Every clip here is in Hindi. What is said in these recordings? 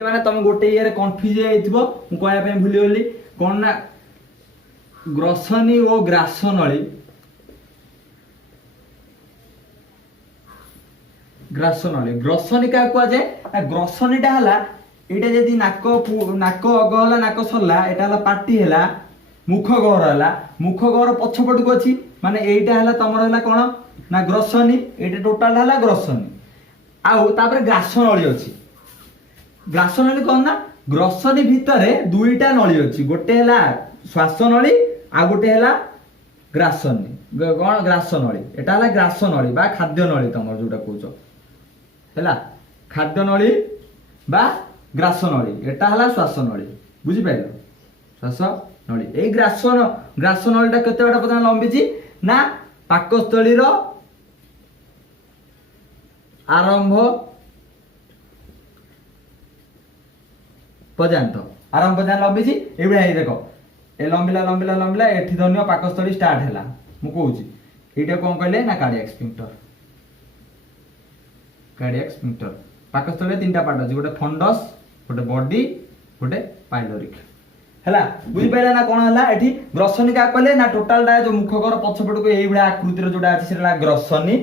माने तुम गोटे ये कन्फ्यूज हो कहवाई भूलीगली कौन ना ग्रसनी और ग्रासनली ग्रासनली ग्रसनी क्या कहुए ग्रसनीटा है यहाँ जदि नाक नाक अग है नाक सरला यहाँ पार्टी है मुख गहर है मुख गहर पछपट को अच्छी माने यहीटा है तुम है कौन ना ग्रसनी ये टोटाल है ग्रसनी आउ ग्रासनली अच्छी ग्रासनली कौन ना ग्रसनी भितर दुईटा नली अच्छी गोटे है श्वास नली आ गोटे है ग्रासनी कौन ग्रासनली एटा है ग्रासनली बा खाद्य नली तुम जोटा कौच है खाद्य नली बा ग्रासनली एटा है श्वास नली बुझिपार श्वास नली ये ग्रासनलीटा केते बाटा पर्यंत लंबी ना पाकस्थली आरंभ पर्यंत आरंभ पर्यंत लंबी ये देख ए लंबिला लंबिला लंबिला एठी धन्य पाकस्थली स्टार्ट है मु कहूँ ये कौन कहले ना कार्डियक स्फिंक्टर पाकस्थली तीन पार्ट अच्छे गोटे फंडस गोटे बॉडी गोटे पाइलोरिक है बुझीपारा ना कौन है ये ग्रसनी क्या कहले ना टोटालटा जो मुखकर पछपट को यही आकृतिर जोटा अच्छी से ग्रसनी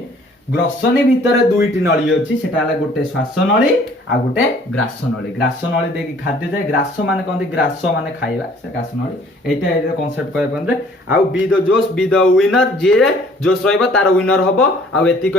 ग्रसनी भितर दुईटी नली अच्छी सेटा गोटे श्वास नली आ गोटे ग्रास नली देखिए खाद्य जाए ग्रास माने कहते ग्रास माने खाइबा से ग्रास नली एटा कॉन्सेप्ट कहबे आउ बी द जोश बी द विनर जे जोश रहइबो तार विनर हबो आ एति